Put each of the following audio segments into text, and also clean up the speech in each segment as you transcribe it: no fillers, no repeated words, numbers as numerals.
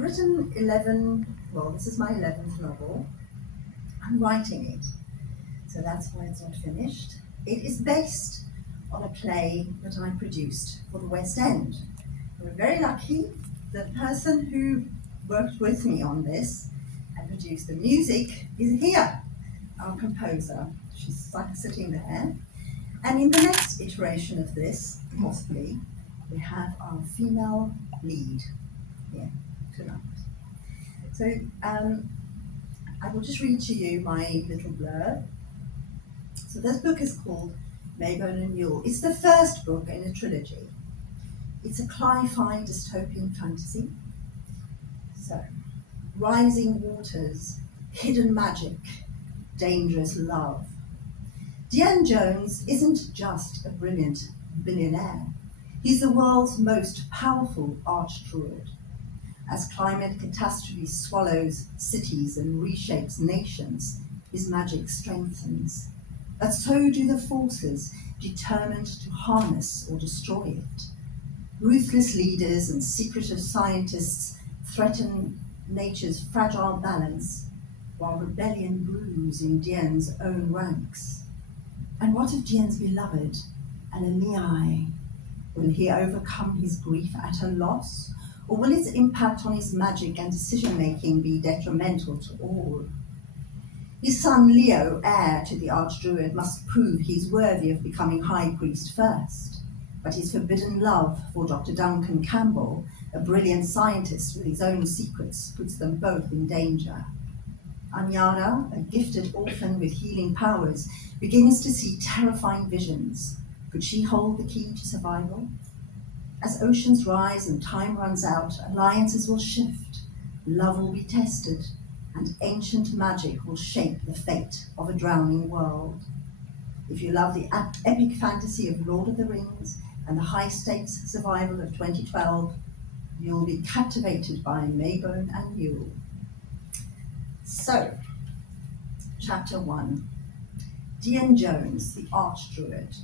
I've written 11, well, this is my 11th novel. I'm writing it, so that's why it's not finished. It is based on a play that I produced for the West End. We're very lucky. The person who worked with me on this and produced the music is here, our composer. She's sitting there. And in the next iteration of this, possibly, we have our female lead here tonight. So I will just read to you my little blurb. So this book is called Mabon Yule. It's the first book in a trilogy. It's a cli-fi dystopian fantasy. So, rising waters, hidden magic, dangerous love. Dean Jones isn't just a brilliant billionaire. He's the world's most powerful archdruid. As climate catastrophe swallows cities and reshapes nations, his magic strengthens. But so do the forces determined to harness or destroy it. Ruthless leaders and secretive scientists threaten nature's fragile balance, while rebellion brews in Dian's own ranks. And what of Dian's beloved, Alalai? Will he overcome his grief at her loss, or will its impact on his magic and decision-making be detrimental to all? His son Leo, heir to the Archdruid, must prove he's worthy of becoming High Priest first. But his forbidden love for Dr. Duncan Campbell, a brilliant scientist with his own secrets, puts them both in danger. Anyara, a gifted orphan with healing powers, begins to see terrifying visions. Could she hold the key to survival? As oceans rise and time runs out, alliances will shift, love will be tested, and ancient magic will shape the fate of a drowning world. If you love the epic fantasy of Lord of the Rings and the high-stakes survival of 2012, you'll be captivated by Mabon and Yule. So, Chapter 1. Dean Jones, the Archdruid.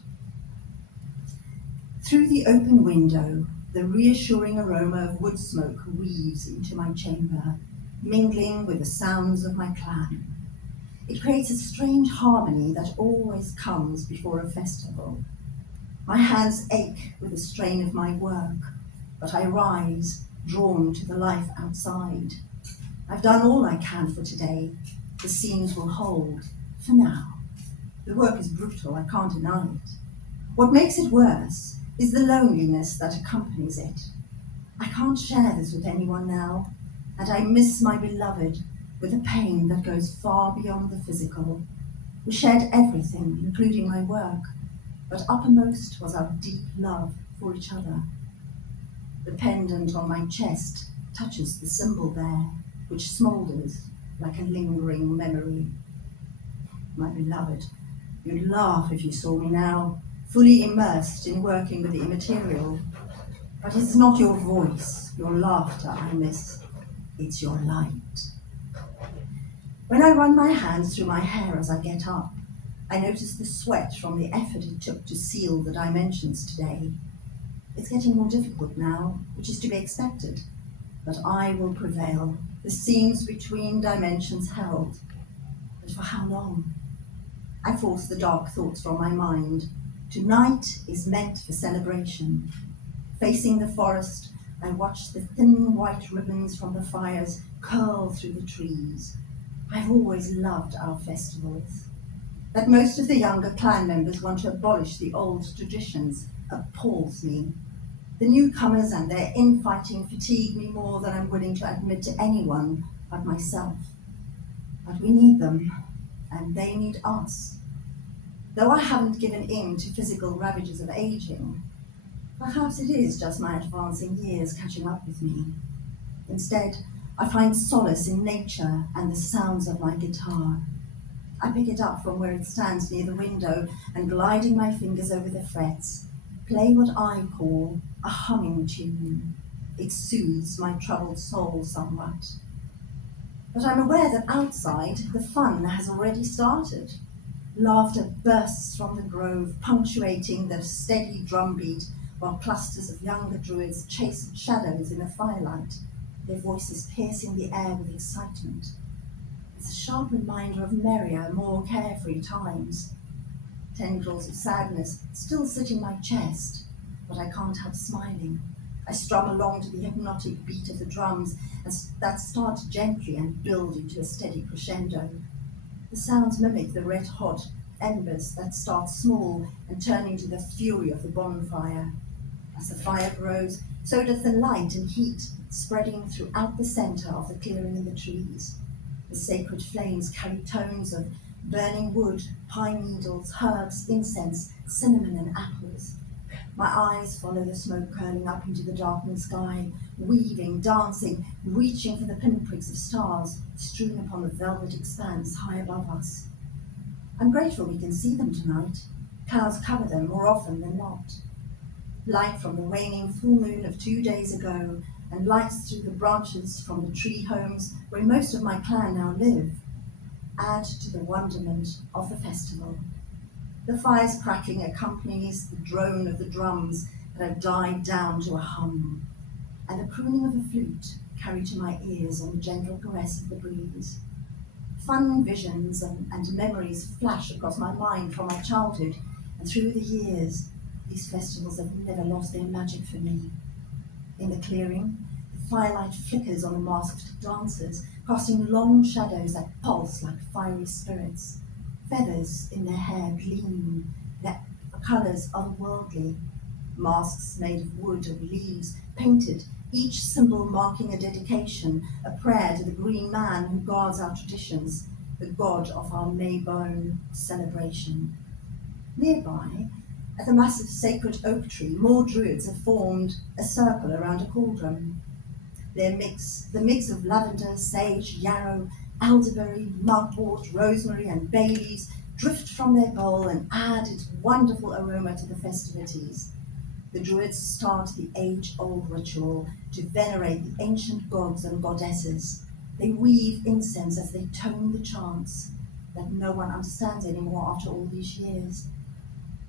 Through the open window, the reassuring aroma of wood smoke weaves into my chamber, mingling with the sounds of my clan. It creates a strange harmony that always comes before a festival. My hands ache with the strain of my work, but I rise, drawn to the life outside. I've done all I can for today. The scenes will hold, for now. The work is brutal, I can't deny it. What makes it worse is the loneliness that accompanies it. I can't share this with anyone now, and I miss my beloved with a pain that goes far beyond the physical. We shared everything, including my work, but uppermost was our deep love for each other. The pendant on my chest touches the symbol there, which smoulders like a lingering memory. My beloved, you'd laugh if you saw me now, fully immersed in working with the immaterial. But it's not your voice, your laughter I miss, it's your light. When I run my hands through my hair as I get up, I notice the sweat from the effort it took to seal the dimensions today. It's getting more difficult now, which is to be expected, but I will prevail. The seams between dimensions held. But for how long? I force the dark thoughts from my mind. Tonight is meant for celebration. Facing the forest, I watch the thin white ribbons from the fires curl through the trees. I've always loved our festivals. That most of the younger clan members want to abolish the old traditions appalls me. The newcomers and their infighting fatigue me more than I'm willing to admit to anyone but myself. But we need them, and they need us. Though I haven't given in to physical ravages of aging, perhaps it is just my advancing years catching up with me. Instead, I find solace in nature and the sounds of my guitar. I pick it up from where it stands near the window and, gliding my fingers over the frets, play what I call a humming tune. It soothes my troubled soul somewhat. But I'm aware that outside, the fun has already started. Laughter bursts from the grove, punctuating the steady drumbeat, while clusters of younger druids chase shadows in the firelight. their voices piercing the air with excitement. It's a sharp reminder of merrier, more carefree times. Tendrils of sadness still sit in my chest, but I can't help smiling. I strum along to the hypnotic beat of the drums that start gently and build into a steady crescendo. The sounds mimic the red-hot embers that start small and turn into the fury of the bonfire. As the fire grows, so does the light and heat spreading throughout the center of the clearing in the trees. The sacred flames carry tones of burning wood, pine needles, herbs, incense, cinnamon, and apples. My eyes follow the smoke curling up into the darkening sky, weaving, dancing, reaching for the pinpricks of stars strewn upon the velvet expanse high above us. I'm grateful we can see them tonight. Clouds cover them more often than not. Light from the waning full moon of 2 days ago, and lights through the branches from the tree homes where most of my clan now live, add to the wonderment of the festival. The fire's crackling accompanies the drone of the drums that have died down to a hum, and the crooning of a flute carried to my ears on the gentle caress of the breeze. Fun visions and memories flash across my mind from my childhood, and through the years, these festivals have never lost their magic for me. In the clearing, the firelight flickers on the masked dancers, casting long shadows that pulse like fiery spirits. Feathers in their hair gleam, their colours otherworldly. Masks made of wood or leaves, painted, each symbol marking a dedication, a prayer to the green man who guards our traditions, the god of our Mabon celebration. Nearby, at the massive sacred oak tree, more druids have formed a circle around a cauldron. The mix of lavender, sage, yarrow, elderberry, mugwort, rosemary, and bay leaves drift from their bowl and add its wonderful aroma to the festivities. The druids start the age-old ritual to venerate the ancient gods and goddesses. They weave incense as they tone the chants that no one understands anymore after all these years.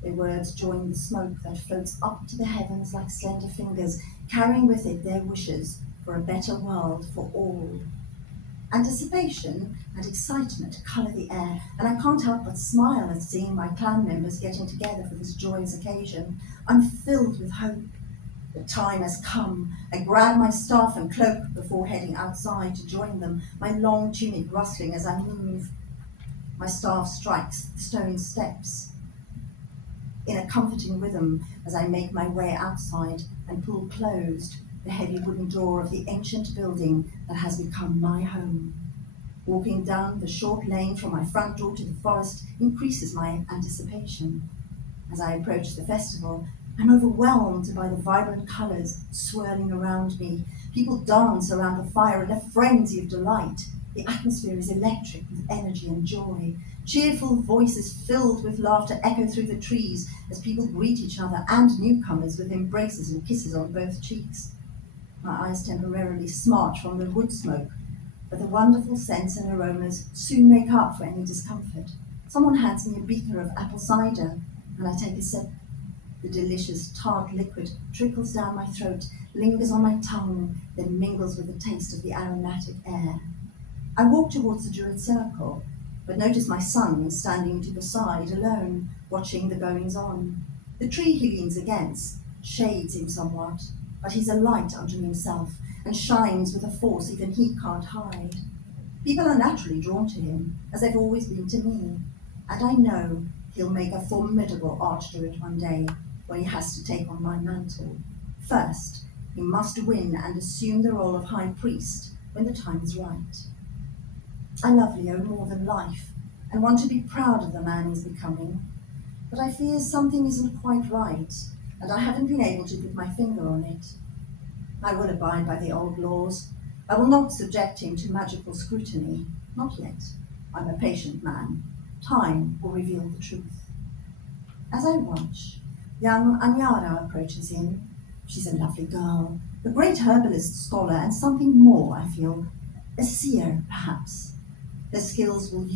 Their words join the smoke that floats up to the heavens like slender fingers, carrying with it their wishes for a better world for all. Anticipation and excitement colour the air, and I can't help but smile at seeing my clan members getting together for this joyous occasion. I'm filled with hope. The time has come. I grab my staff and cloak before heading outside to join them, my long tunic rustling as I move. My staff strikes the stone steps in a comforting rhythm as I make my way outside and pull closed the heavy wooden door of the ancient building that has become my home. Walking down the short lane from my front door to the forest increases my anticipation. As I approach the festival, I'm overwhelmed by the vibrant colours swirling around me. People dance around the fire in a frenzy of delight. The atmosphere is electric with energy and joy. Cheerful voices filled with laughter echo through the trees as people greet each other and newcomers with embraces and kisses on both cheeks. My eyes temporarily smart from the wood smoke, but the wonderful scents and aromas soon make up for any discomfort. Someone hands me a beaker of apple cider, and I take a sip. The delicious tart liquid trickles down my throat, lingers on my tongue, then mingles with the taste of the aromatic air. I walk towards the Druid circle, but notice my son standing to the side alone, watching the goings-on. The tree he leans against shades him somewhat, but he's a light unto himself and shines with a force even he can't hide. People are naturally drawn to him, as they've always been to me, and I know he'll make a formidable archdruid one day when he has to take on my mantle. First, he must win and assume the role of high priest when the time is right. I love Leo more than life and want to be proud of the man he's becoming, but I fear something isn't quite right, and I haven't been able to put my finger on it. I will abide by the old laws. I will not subject him to magical scrutiny. Not yet. I'm a patient man. Time will reveal the truth. As I watch, young Anyara approaches him. She's a lovely girl, a great herbalist scholar, and something more, I feel. A seer, perhaps. Her skills will be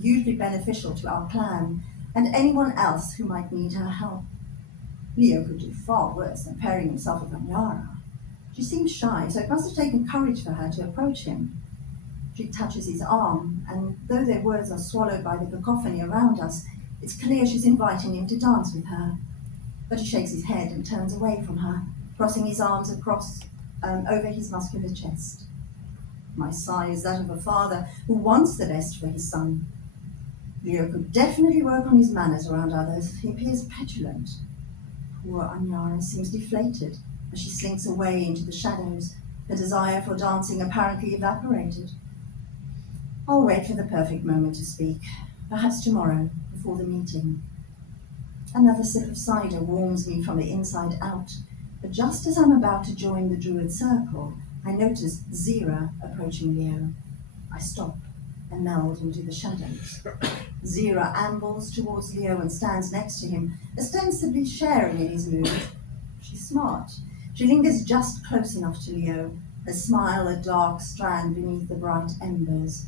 hugely beneficial to our clan and anyone else who might need her help. Leo could do far worse than pairing himself with Anyara. She seems shy, so it must have taken courage for her to approach him. She touches his arm, and though their words are swallowed by the cacophony around us, it's clear she's inviting him to dance with her. But he shakes his head and turns away from her, crossing his arms over his muscular chest. My sigh is that of a father who wants the best for his son. Leo could definitely work on his manners around others. He appears petulant. Poor Anyara seems deflated as she slinks away into the shadows, her desire for dancing apparently evaporated. I'll wait for the perfect moment to speak, perhaps tomorrow, before the meeting. Another sip of cider warms me from the inside out, but just as I'm about to join the Druid circle, I notice Zira approaching Leo. I stop and meld into the shadows. Zira ambles towards Leo and stands next to him, ostensibly sharing in his mood. She's smart. She lingers just close enough to Leo, her smile a dark strand beneath the bright embers.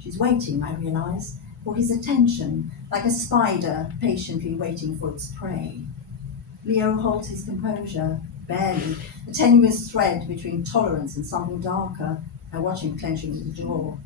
She's waiting, I realise, for his attention, like a spider patiently waiting for its prey. Leo holds his composure, barely, a tenuous thread between tolerance and something darker. I watch him clenching his jaw.